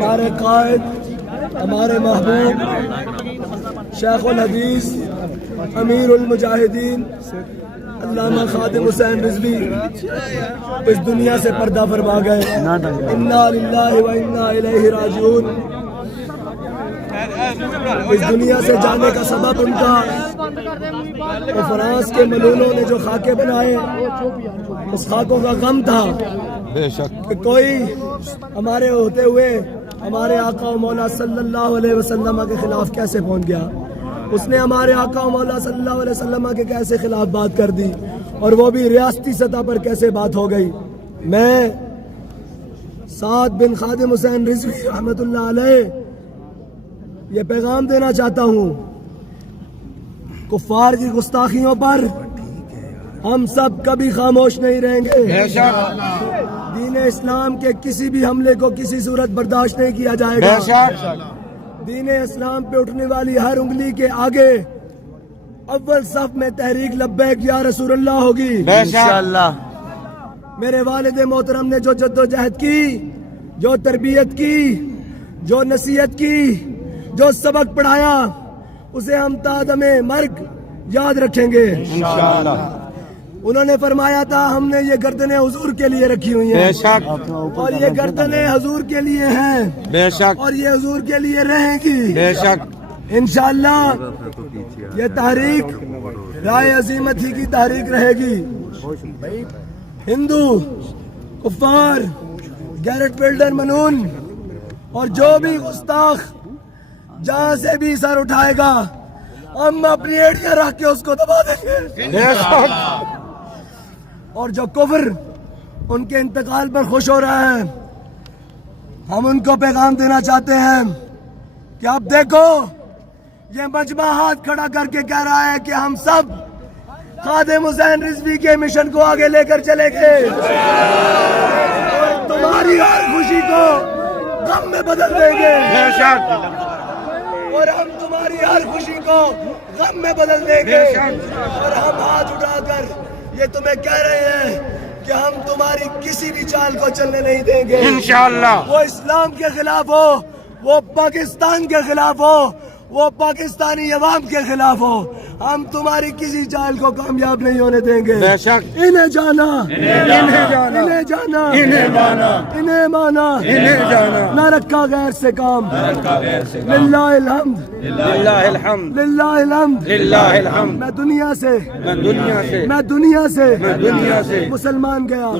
ہمارے قائد، ہمارے محبوب شیخ الحدیث امیر المجاہدین علامہ خادم حسین رضوی اس دنیا سے پردہ فرما گئے۔ انا للہ و انا الیہ راجعون۔ اس دنیا سے جانے کا سبب ان کا وہ فرانس کے ملولوں نے جو خاکے بنائے، اس خاکوں کا غم تھا کہ کوئی ہمارے ہوتے ہوئے ہمارے آقا و مولا صلی اللہ علیہ وسلم کے خلاف کیسے پہنچ گیا۔ اس نے ہمارے آقا و مولا صلی اللہ علیہ وسلم کے کیسے خلاف بات کر دی، اور وہ بھی ریاستی سطح پر کیسے بات ہو گئی۔ میں سعد بن خادم حسین رضوی رحمۃ اللہ علیہ یہ پیغام دینا چاہتا ہوں، کفار کی گستاخیوں پر ہم سب کبھی خاموش نہیں رہیں گے۔ دین اسلام کے کسی بھی حملے کو کسی صورت برداشت نہیں کیا جائے گا۔ دین اسلام پہ اٹھنے والی ہر انگلی کے آگے اول صف میں تحریک لبیک یا رسول اللہ ہوگی انشاءاللہ۔ میرے والد محترم نے جو جد و جہد کی، جو تربیت کی، جو نصیحت کی، جو سبق پڑھایا، اسے ہم تا دم مرگ یاد رکھیں گے انشاءاللہ۔ انہوں نے فرمایا تھا ہم نے یہ گردنیں حضور کے لیے رکھی ہوئی ہیں، اور یہ گردنیں حضور کے لیے ہیں، اور یہ حضور کے لیے رہیں گی انشاءاللہ۔ یہ تحریک رائے عظیمت ہی کی تحریک رہے گی۔ ہندو، کفار، گیرٹ بلڈر منون اور جو بھی گستاخ جہاں سے بھی سر اٹھائے گا، ہم اپنی ایڑیاں رکھ کے اس کو دبا دیں گے۔ اور جو کفر ان کے انتقال پر خوش ہو رہا ہے، ہم ان کو پیغام دینا چاہتے ہیں کہ اب دیکھو یہ مجمع ہاتھ کھڑا کر کے کہہ رہا ہے کہ ہم سب خادم حسین رضوی کے مشن کو آگے لے کر چلیں گے، اور تمہاری ہر خوشی کو غم میں بدل دیں گے، اور ہم تمہاری ہر خوشی کو غم میں بدل دیں گے۔ اور ہم ہاتھ اٹھا کر یہ تمہیں کہہ رہے ہیں کہ ہم تمہاری کسی بھی چال کو چلنے نہیں دیں گے انشاءاللہ۔ وہ اسلام کے خلاف ہو، وہ پاکستان کے خلاف ہو، وہ پاکستانی عوام کے خلاف ہو، ہم تمہاری کسی چال کو کامیاب نہیں ہونے دیں گے۔ انہیں جانا، انہیں جانا، انہیں جانا، انہیں مانا، انہیں مانا، انہیں جانا، نہ رکھا غیر سے کام۔ للہ الحمد، للہ الحمد، للہ الحمد، للہ الحمد۔ میں دنیا سے مسلمان گیا۔